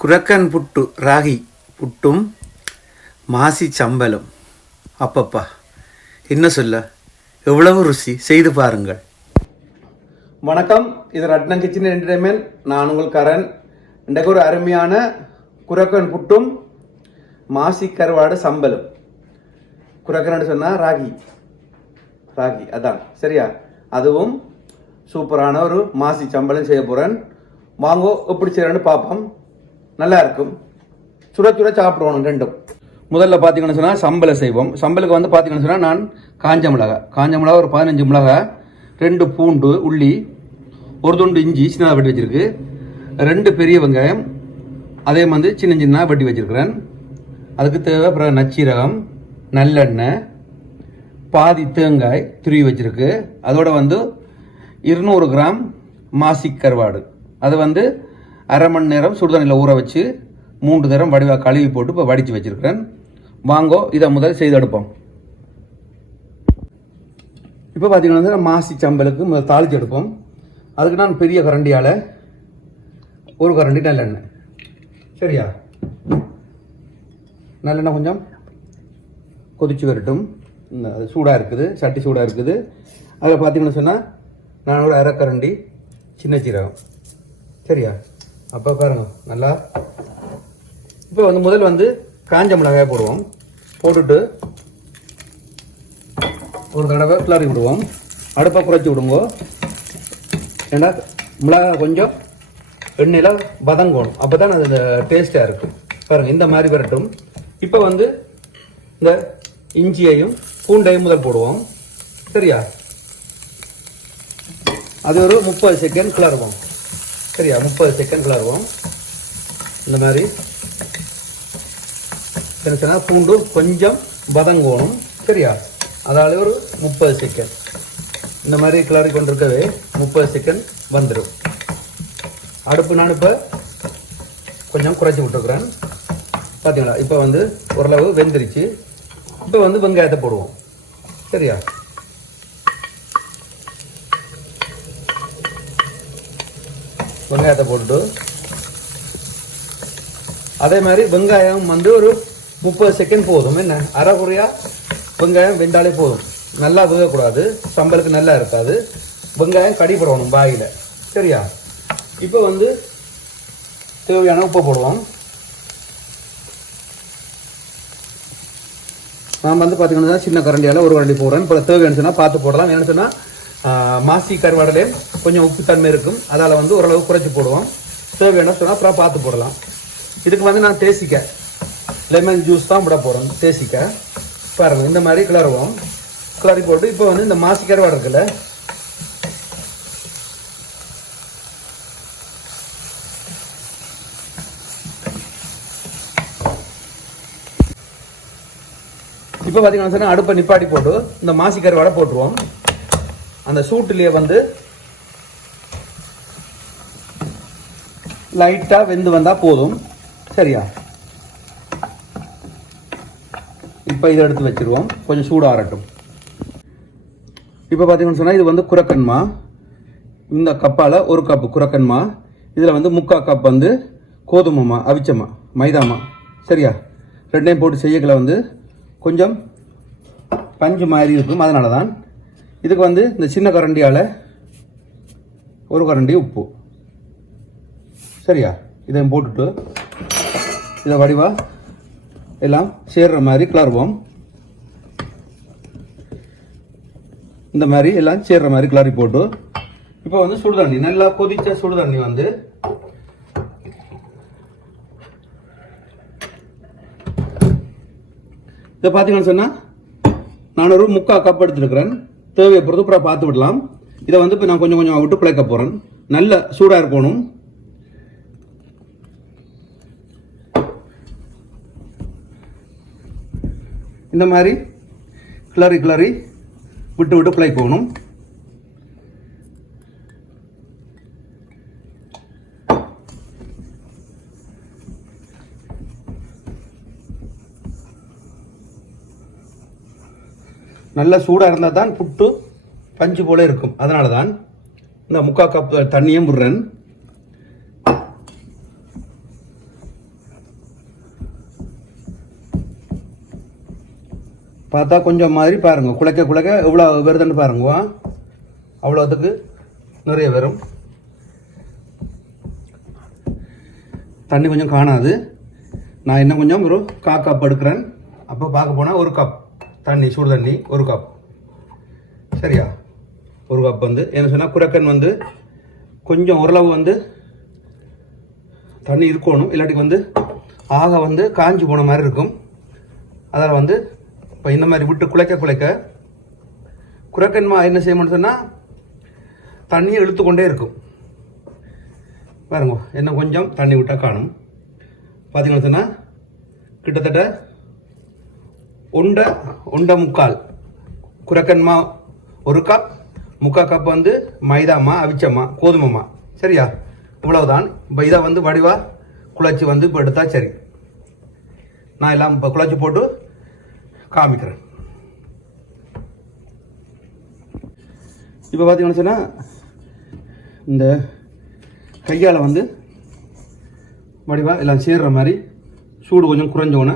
குரக்கன் புட்டு ராகி புட்டும் மாசி சம்பலும். அப்பப்பா என்ன சொல்ல? எவ்வளவு ருசி செய்து பாருங்கள். வணக்கம் இது ரட்னம் கிச்சன் என்டர்டைன்மெண்ட் நான் உங்கள் கரண். இன்றைக்கு ஒரு அருமையான குரக்கன் புட்டும் மாசி கருவாடு சம்பலும். குரக்கன் சொன்னால் ராகி. ராகி அதான். சரியா? அதுவும் சூப்பரான ஒரு மாசி சம்பளம் செய்ய போகிறேன் வாங்கோ எப்படி செய்யறேன்னு பார்ப்போம். நல்லா இருக்கும் சுட சுட சாப்பிடுவோம் ரெண்டும். முதல்ல பார்த்தீங்கன்னு சொன்னால் சம்பளை செய்வோம் சம்பளுக்கு வந்து பார்த்தீங்கன்னு சொன்னால் நான் காஞ்ச மிளகா. காஞ்ச மிளகா ஒரு பதினஞ்சு மிளகா ரெண்டு பூண்டு உள்ளி ஒரு துண்டு இஞ்சி சின்னதாக வெட்டி வச்சிருக்கு. ரெண்டு பெரிய வெங்காயம் அதே மாதிரி சின்ன சின்ன வெட்டி வச்சிருக்கிறேன். அதுக்கு தேவை அப்புறம் நச்சீரகம் நல்லெண்ணெய் பாதி தேங்காய் துருவி வச்சிருக்கு. அதோட வந்து இருநூறு கிராம் மாசிக் கருவாடு அது வந்து அரை மணி நேரம் சுடுதண்ணியில் ஊற வச்சு மூன்று தரம் வடிவாக கழுவி போட்டு இப்போ வடித்து வச்சுருக்கிறேன். வாங்கோ இதை முதல் செய்து எடுப்போம். இப்போ பார்த்தீங்கன்னா மாசி சம்பலுக்கு முதல் தாளிச்சு எடுப்போம். அதுக்கு நான் பெரிய கரண்டியால் ஒரு கரண்டி நல்லெண்ணெய். சரியா? நல்லெண்ணெய் கொஞ்சம் கொதிச்சு வரட்டும். இந்த அது சூடாக இருக்குது சட்டி சூடாக இருக்குது. அதில் பார்த்தீங்கன்னு சொன்னால் நான் ஒரு அரைக்கரண்டி சின்ன சீரகம். சரியா? அப்போ பாருங்க நல்லா. இப்போ வந்து முதல் வந்து காஞ்ச மிளகாய் போடுவோம். போட்டுட்டு ஒரு தடவை கிளறி விடுவோம். அடுப்பை குறைச்சி விடுங்கோ. ஏன்னா மிளகாய் கொஞ்சம் எண்ணெயில் வதங்கணும். அப்போ தான் அது டேஸ்ட்டாக இருக்கும். பாருங்கள் இந்த மாதிரி வரட்டும். இப்போ வந்து இந்த இஞ்சியையும் பூண்டையும் முதல் போடுவோம். சரியா? அது ஒரு முப்பது செகண்ட் கிளறுவோம். சரியா முப்பது செகண்ட் கிளறுவோம் இந்த மாதிரி. என்ன பூண்டு கொஞ்சம் வதங்கணும். சரியா? அதாவது ஒரு முப்பது செகண்ட் இந்த மாதிரி கிளறி கொண்டிருக்கவே முப்பது செகண்ட் வந்துடும் அடுப்பு நான் இப்போ கொஞ்சம் குறைச்சி விட்டுருக்குறேன். பார்த்தீங்களா இப்போ வந்து ஓரளவு வெந்துருச்சு. இப்போ வந்து வெங்காயத்தை போடுவோம். சரியா? வெங்காயத்தை போட்டுட்டு. அதே மாதிரி வெங்காயம் வந்து ஒரு முப்பது செகண்ட் போதும். என்ன? அரை குறையா வெங்காயம் வெந்தாலே போதும். நல்லா வேகக்கூடாது சம்பளுக்கு நல்லா இருக்காது. வெங்காயம் கடிப்படணும் பாயில் சரியா? இப்போ வந்து தேவையான உப்பு போடுவோம் நான் வந்து பார்த்தீங்கன்னா சின்ன கரண்டியால் ஒரு கரண்டி போடுறேன். இப்போ தேவையான சொன்னால் பார்த்து போடலாம். ஏன்னு சொன்னால் மாசி கருவாடலே கொஞ்சம் உப்பு தன்மை இருக்கும். அதால் வந்து ஓரளவு குறைச்சி போடுவோம். தேவையான சொன்னால் அப்புறம் பார்த்து போடலாம். இதுக்கு வந்து நான் தேசிக்க. லெமன் ஜூஸ் தான் விட போகிறோம் தேசிக்க. பாருங்கள் இந்த மாதிரி கிளறுவோம். கிளறி போட்டு இப்போ வந்து இந்த மாசி கருவாடு இருக்குல்ல. இப்போ பார்த்தீங்கன்னா சொன்னால் அடுப்பை நிப்பாட்டி போட்டு இந்த மாசி கருவாடை போட்டுருவோம். அந்த சூட்டுலேயே வந்து லைட்டாக வெந்து வந்தால் போதும். சரியா? இப்போ இதை எடுத்து வச்சிருவோம். கொஞ்சம் சூடாக ஆறட்டும். இப்போ பார்த்தீங்கன்னு சொன்னால் இது வந்து குரக்கன்மா. இந்த கப்பால் ஒரு கப்பு குரக்கன்மா. இதில் வந்து முக்கால் கப் வந்து கோதுமைமா அவிச்சமா மைதாமா. சரியா? ரெண்டையும் போட்டு செய்யக்கல வந்து கொஞ்சம் பஞ்சு மாதிரி இருக்கும். அதனால தான் இதுக்கு வந்து இந்த சின்ன கரண்டியால் ஒரு கரண்டி உப்பு. சரியா? இதை போட்டுட்டு இதை வடிவா எல்லாம் சேர்கிற மாதிரி கிளறுவோம் இந்த மாதிரி எல்லாம் சேர்கிற மாதிரி கிளறி போட்டு இப்போ வந்து சுடுதண்ணி நல்லா கொதிச்ச சுடுதண்ணி வந்து இதை பார்த்தீங்கன்னு சொன்னால் நான் ஒரு முக்கால் கப் எடுத்துருக்கிறேன். தேவையை பொறுத்து கூட பார்த்து விடலாம். இதை வந்து இப்போ நான் கொஞ்சம் கொஞ்சம் விட்டு பிழைக்க போகிறேன் நல்ல சூடாக இருக்கணும். இந்த மாதிரி கிளறி கிளறி விட்டு விட்டு பிழை நல்ல சூடாக இருந்தால் தான் புட்டு பஞ்சு போல் இருக்கும். அதனால தான் இந்த முக்கால் கப் தண்ணியும் விடுறேன் பார்த்தா கொஞ்சம் மாதிரி பாருங்கள் குழைக்க குழைக்க எவ்வளோ வருதுன்னு பாருங்க. அவ்வளோத்துக்கு நிறைய வரும். தண்ணி கொஞ்சம் காணாது. நான் இன்னும் கொஞ்சம் ஒரு கா கப் எடுக்கிறேன். அப்போ பார்க்க போனால் ஒரு கப். தண்ணி சுடு தண்ணி ஒரு கப் சரியா? ஒரு கப் வந்து என்ன சொன்னால் குரக்கன் வந்து கொஞ்சம் ஓரளவு வந்து தண்ணி இருக்கணும். இல்லாட்டி வந்து ஆக வந்து காஞ்சி போன மாதிரி இருக்கும். அதில் வந்து இப்போ இந்த மாதிரி விட்டு குலைக்க குலைக்க குரக்கன்மா என்ன செய்யணும்னு சொன்னால் தண்ணியை இழுத்துக்கொண்டே இருக்கும். பாருங்க என்ன கொஞ்சம் தண்ணி விட்டால் காணும். பார்த்தீங்கன்னு சொன்னால் கிட்டத்தட்ட உண்டை உண்டை முக்கால். குரக்கன்மா ஒரு கப் முக்கால் கப் வந்து மைதாமா அவிச்சம்மா கோதுமைமா சரியா? இவ்வளவுதான். இப்போ இதை வந்து வடிவாக குழச்சி வந்து இப்போ எடுத்தால் சரி. நான் எல்லாம் இப்போ குழச்சி போட்டு காமிக்கிறேன். இப்போ பார்த்தீங்கன்னு சொன்னால் இந்த கையால் வந்து வடிவாக எல்லாம் சேர்ற மாதிரி சூடு கொஞ்சம் குறைஞ்சோன்னே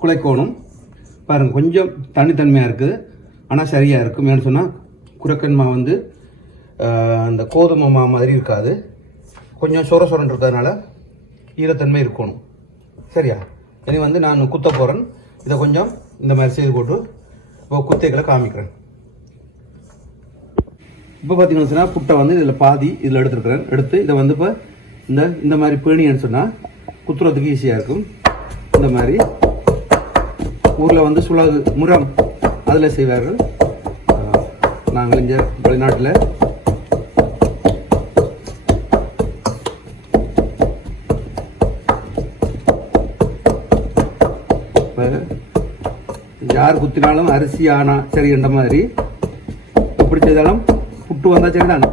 குலைக்கணும் பாருங்கள் கொஞ்சம் தனித்தன்மையாக இருக்குது. ஆனால் சரியாக இருக்கும். ஏன்னு சொன்னால் குரக்கன்மா வந்து அந்த கோதுமை மா மாதிரி இருக்காது. கொஞ்சம் சொர சொரன்றதுனால இருக்கிறதுனால ஈரத்தன்மை இருக்கணும். சரியா? இனி வந்து நான் குத்த போகிறேன் இதை கொஞ்சம் இந்த மாதிரி செய்து போட்டு இப்போ குத்தைகளை காமிக்கிறேன். இப்போ பார்த்தீங்கன்னு சொன்னால் புட்டை வந்து இதில் பாதி இதில் எடுத்துருக்குறேன். எடுத்து இதை வந்து இப்போ இந்த இந்த மாதிரி பேணின்னு சொன்னால் குத்துறதுக்கு ஈஸியாக இருக்கும். இந்த மாதிரி ஊரில் வந்து சுலகு முரம் அதில் செய்வார்கள். நாங்கள் இங்கே வெளிநாட்டில். யார் குத்தினாலும் அரிசி ஆனா சரி என்ற மாதிரி. எப்படி செய்தாலும் புட்டு வந்தா சரிதானே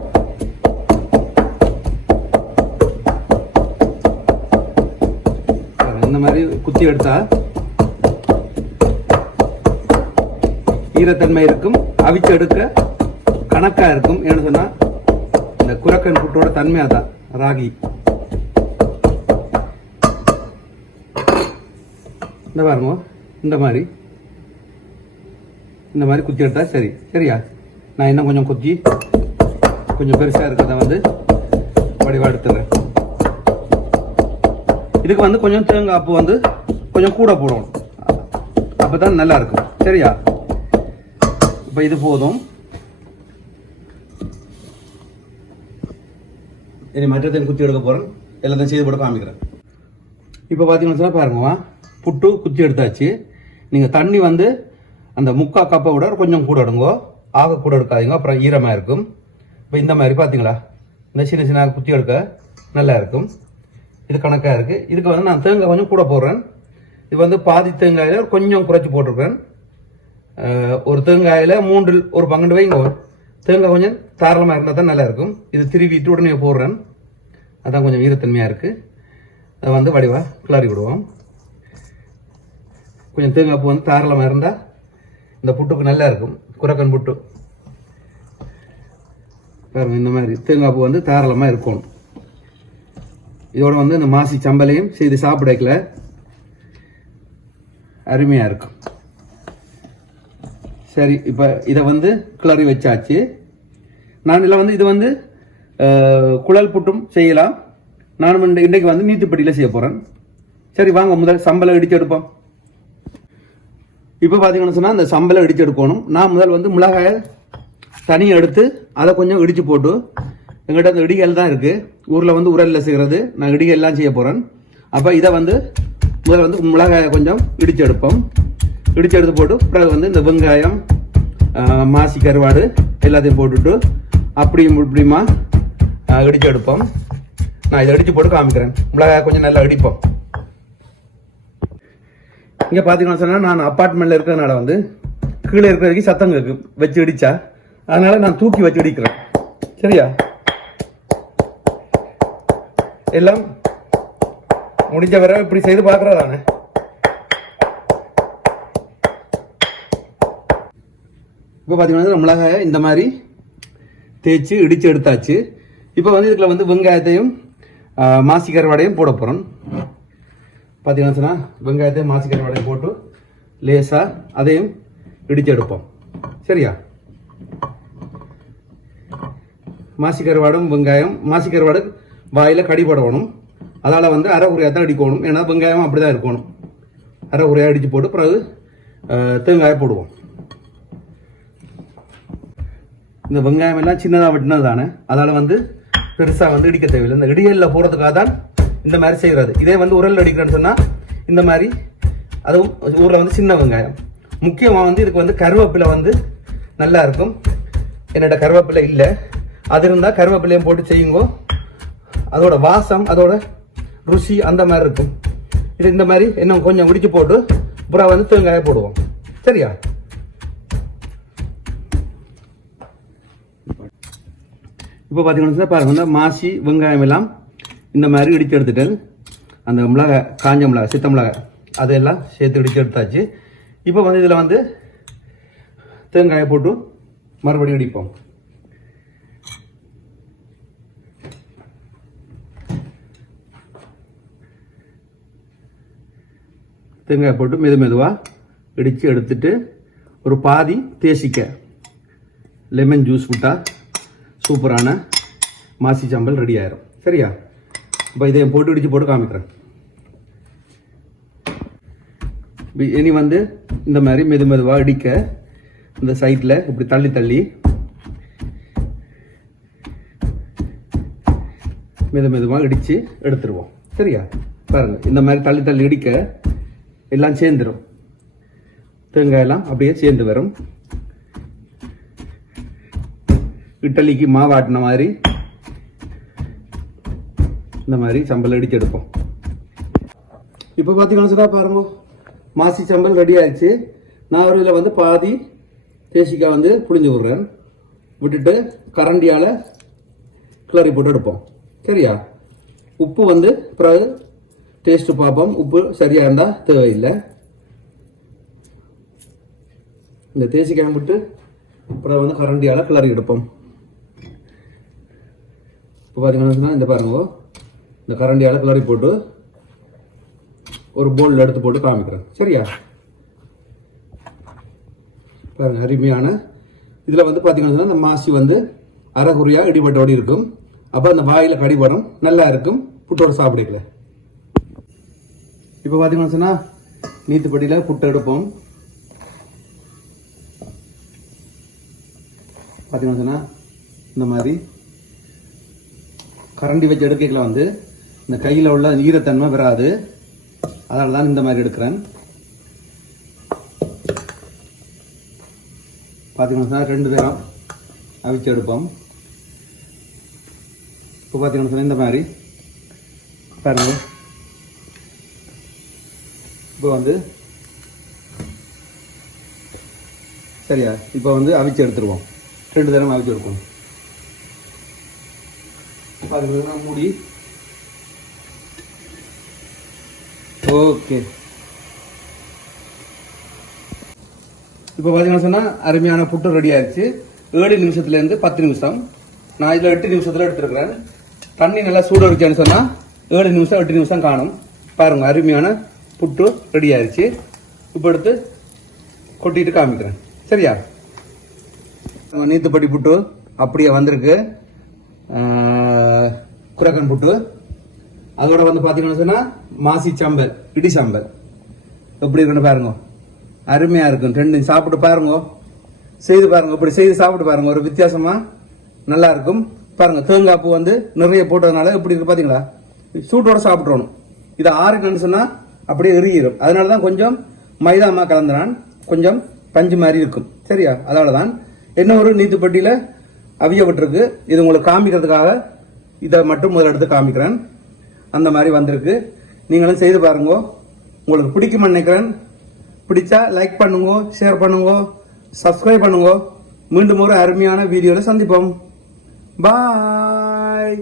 இந்த மாதிரி குத்தி எடுத்தா ஈரத்தன்மை இருக்கும் அவிச்சு எடுக்க கணக்கா இருக்கும் ஏன்னு சொன்னா இந்த குரக்கன் புட்டோட தன்மை அதான் ராகி. இந்த பாருங்க இந்த மாதிரி. இந்த மாதிரி குத்தி எடுத்தா சரி. சரியா? நான் இன்னும் கொஞ்சம் குத்தி கொஞ்சம் பெருசாக இருக்கிறத வந்து வடிவாடுத்துறேன். இதுக்கு வந்து கொஞ்சம் தேங்காய் பூ வந்து கொஞ்சம் கூட போடணும். அப்போ தான் நல்லா இருக்கும். சரியா? இப்போ இது போதும். இனி மற்றத்தையும் குத்தி எடுக்க போகிறேன் எல்லாத்தையும் செய்து போட காமிக்கிறேன். இப்போ பார்த்தீங்கன்னு சொன்னால் பாருங்கம்மா புட்டு குத்தி எடுத்தாச்சு. நீங்கள் தண்ணி வந்து அந்த முக்கா கப்பை விட கொஞ்சம் கூட எடுங்கோ. ஆக கூட எடுக்காதீங்க அப்புறம் ஈரமாக இருக்கும். இப்போ இந்த மாதிரி பார்த்தீங்களா இந்த சின்ன சின்ன குத்தி எடுக்க நல்லா இருக்கும். இது கணக்காக இருக்குது இதுக்கு வந்து நான் தேங்காய் கொஞ்சம் கூட போடுறேன். இது வந்து பாதி தேங்காயில் கொஞ்சம் குறைச்சி போட்டிருக்கிறேன். ஒரு தேங்காயில் மூன்றில் ஒரு பன்னெண்டு வைங்க தேங்காய் கொஞ்சம் தாராளமாக இருந்தால் தான் நல்லாயிருக்கும் இது திருவிட்டு உடனே போடுறேன். அதான் கொஞ்சம் ஈரத்தன்மையாக இருக்குது அதை வந்து வடிவாக கிளறி விடுவோம். கொஞ்சம் தேங்காய் பூ வந்து தாராளமாக இருந்தால் இந்த புட்டுக்கு நல்லா இருக்கும். குரக்கன் புட்டு. பாருங்கள் இந்த மாதிரி தேங்காய் பூ வந்து தாராளமாக இருக்கணும். இதோட வந்து இந்த மாசி சம்பளையும் செய்து சாப்பிடக்கல. அருமையாக இருக்கும். சரி இப்போ இதை வந்து கிளறி வச்சாச்சு. நான் இதில் வந்து இது வந்து குழல் புட்டும் செய்யலாம். நான் இன்றைக்கு வந்து நீத்துப்பட்டியில் செய்ய போகிறேன் சரி வாங்க முதல் சம்பளம் இடித்து எடுப்போம் இப்போ பார்த்தீங்கன்னு சொன்னால் அந்த சம்பளம் இடிச்சு எடுக்கணும் நான் முதல் வந்து மிளகாயை தனியாக எடுத்து அதை கொஞ்சம் இடித்து போட்டு எங்கிட்ட அந்த இடிகள் தான் இருக்குது ஊரில் வந்து உரலில் செய்கிறது நான் இடிகள் எல்லாம் செய்ய போகிறேன் அப்போ இதை வந்து முதல்ல வந்து மிளகாயை கொஞ்சம் இடித்து எடுப்போம் இடிச்சு எடுத்து போட்டு பிறகு வந்து இந்த வெங்காயம் மாசி கருவாடு எல்லாத்தையும் போட்டுட்டு அப்படியும் இப்படியுமா இடிச்சு எடுப்போம் நான் இதை அடித்து போட்டு காமிக்கிறேன். மிளகாய் கொஞ்சம் நல்லா அடிப்போம் இங்கே பார்த்தீங்கன்னா சொன்னால் நான் அப்பார்ட்மெண்ட்டில் இருக்கிறதுனால வந்து கீழே இருக்கிற வரைக்கும் சத்தம் கேட்கும். வச்சு இடிச்சா. அதனால நான் தூக்கி வச்சு இடிக்கிறேன். சரியா? எல்லாம் முடிஞ்ச வரை இப்படி செய்து பார்க்குறதானே? இப்போ பார்த்தீங்கன்னா மிளகாயை இந்த மாதிரி தேய்ச்சி இடித்து எடுத்தாச்சு. இப்போ வந்து இதுக்குள்ள வந்து வெங்காயத்தையும் ஆ, மாசி கருவாடையும் போட போகிறோம் பார்த்தீங்கன்னா சொன்னால் வெங்காயத்தையும் மாசி கருவாடையும் போட்டு லேசாக அதையும் இடித்து எடுப்போம். சரியா? மாசி கருவாடும் வெங்காயம் மாசி கருவாடு வாயில் கடிபடணும் அதால் வந்து அரை உரையாக தான் அடிக்கணும் ஏன்னா வெங்காயம் அப்படி தான் இருக்கணும். அரை உரையாக அடித்து போட்டு பிறகு தேங்காயை போடுவோம். இந்த வெங்காயம் எல்லாம் சின்னதாக வெட்டினது தானே? அதால் வந்து பெருசாக வந்து இடிக்க தேவையில்லை. இந்த இடியலில் போகிறதுக்காக தான் இந்த மாதிரி செய்கிறது இதே வந்து உரல் அடிக்கிறேன்னு சொன்னால் இந்த மாதிரி அதுவும் ஊரில் வந்து சின்ன வெங்காயம். முக்கியமாக வந்து இதுக்கு வந்து கருவேப்பிலை வந்து நல்லா இருக்கும். என்னோட கருவேப்பிலை இல்லை. அது இருந்தால் கருவேப்பிலையும் போட்டு செய்யுங்கோ. அதோட வாசம் அதோட ருசி அந்த மாதிரி இருக்கும். இது இந்த மாதிரி இன்னும் கொஞ்சம் முடிச்சு போட்டு அப்புறம் வந்து தேங்காயை போடுவோம். சரியா? இப்போ பார்த்தீங்கன்னா பாருங்க இந்த மாசி வெங்காயம் எல்லாம் இந்த மாதிரி இடித்து எடுத்துட்டேன் அந்த மிளகாய் காஞ்ச மிளகாய் சித்த மிளகாய் அதையெல்லாம் சேர்த்து இடிச்சு எடுத்தாச்சு இப்போ வந்து இதில் வந்து தேங்காயை போட்டு மறுபடியும் இடிப்போம். தேங்காயை போட்டு மெது மெதுவாக இடித்து எடுத்துட்டு ஒரு பாதி தேசிக்க லெமன் ஜூஸ் விட்டால் சூப்பரான மாசி சாம்பல் ரெடி ஆயிரும். சரியா? இப்போ இதை போட்டு இடித்து போட்டு காமிக்கிறேன். இனி வந்து இந்த மாதிரி மெது மெதுவாக இடிக்க இந்த சைட்டில் இப்படி தள்ளி தள்ளி மெது மெதுவாக இடித்து எடுத்துருவோம். சரியா? பாருங்கள் இந்த மாதிரி தள்ளி தள்ளி இடிக்க எல்லாம் சேர்ந்துடும் தேங்காயெல்லாம் அப்படியே சேர்ந்து வரும். இட்டலிக்கு மாவாட்டின மாதிரி இந்த மாதிரி சம்பல் அடித்து எடுப்போம். இப்போ பார்த்தீங்கன்னா சார் பாருங்க. மாசி சம்பல் ரெடி ஆயிடுச்சு. நான் ஒரு இதில் வந்து பாதி தேசிக்காய் வந்து புளிஞ்சு விட்றேன். விட்டுட்டு கரண்டியால் கிளறி போட்டு எடுப்போம். சரியா? உப்பு வந்து பிறகு டேஸ்ட்டு பார்ப்போம். உப்பு சரியாக இருந்தால் தேவையில்லை. இந்த தேசிக்காய் விட்டு அப்புறம் வந்து கரண்டியால் கிளறி எடுப்போம். இப்போ பார்த்தீங்கன்னா இந்த பாருங்க இந்த கரண்டியால் கிளறி போட்டு ஒரு போலில் எடுத்து போட்டு காமிக்கிறேன். சரியா? பாருங்க அருமையான. இதில் வந்து பார்த்தீங்கன்னா இந்த மாசி வந்து அறகுறையாக இடிபட்டோடி இருக்கும். அப்போ அந்த வாயில் கடிபடம் நல்லா இருக்கும். புட்டோடு சாப்பிடல. இப்போ பார்த்தீங்கன்னா சொன்னா நீத்துப்பட்டியில் புட்டு எடுப்போம். பார்த்தீங்கன்னா சொன்னா இந்த மாதிரி கரண்டி வச்சு எடுக்கல வந்து இந்த கையில் உள்ள ஈரத்தன்மை வராது அதனால தான் இந்த மாதிரி எடுக்கிறேன். பார்த்தீங்கன்னா ரெண்டு பேரும் அவிச்சு எடுப்போம். இப்போ பார்த்தீங்கன்னா இந்த மாதிரி. பாருங்க. இப்போ வந்து சரியா? இப்போ வந்து அவிச்சு எடுத்துருவோம். ரெண்டு தரம் அவிச்சு எடுப்போம். பார்த்தீங்கன்னா மூடி. ஓகே இப்போ பார்த்தீங்கன்னா சொன்னால் அருமையான புட்டு ரெடி ஆயிடுச்சு. ஏழு நிமிஷத்துலேருந்து பத்து நிமிஷம். நான் இதில் எட்டு நிமிஷத்தில் எடுத்துருக்கிறேன். தண்ணி நல்லா சூடு வச்சேன்னு சொன்னால் ஏழு நிமிஷம் எட்டு நிமிஷம் காணும். பாருங்க அருமையான புட்டு ரெடி ஆயிடுச்சு. இப்போ எடுத்து கொட்டிட்டு காமிக்கிறேன். சரியா? நீத்துப்பட்டி புட்டு அப்படியே வந்திருக்கு. குரக்கன் புட்டு. அதோட வந்து பார்த்தீங்கன்னு சொன்னால் மாசி சம்பல் இடி சம்பல். எப்படி இருக்குன்னு பாருங்க. அருமையாக இருக்கும். ரெண்டு சாப்பிட்டு பாருங்க. செய்து பாருங்க. இப்படி செய்து சாப்பிட்டு பாருங்க. ஒரு வித்தியாசமாக நல்லா இருக்கும். பாருங்க தேங்காய் பூ வந்து நிறைய போட்டதுனால இப்படி இருக்கு பார்த்தீங்களா சூட்டோட சாப்பிட்றணும் இதை ஆறுக்குன்னு சொன்னால் அப்படியே எரியிடும் அதனால தான் கொஞ்சம் மைதாமா கலந்துறான். கொஞ்சம் பஞ்சு மாதிரி இருக்கும். சரியா? அதனால தான் என்ன ஒரு நீத்துப்பட்டியில் விட்டுருக்கு இது உங்களுக்கு காமிக்கிறதுக்காக இதை மட்டும் முதல் எடுத்து காமிக்கிறேன். அந்த மாதிரி வந்திருக்கு. நீங்களும் செய்து பாருங்க. உங்களுக்கு பிடிக்கும் நினைக்கிறேன். பிடிச்சா லைக் பண்ணுங்க ஷேர் பண்ணுங்க சப்ஸ்கிரைப் பண்ணுங்க. மீண்டும் ஒரு அருமையான வீடியோவில் சந்திப்போம். பாய்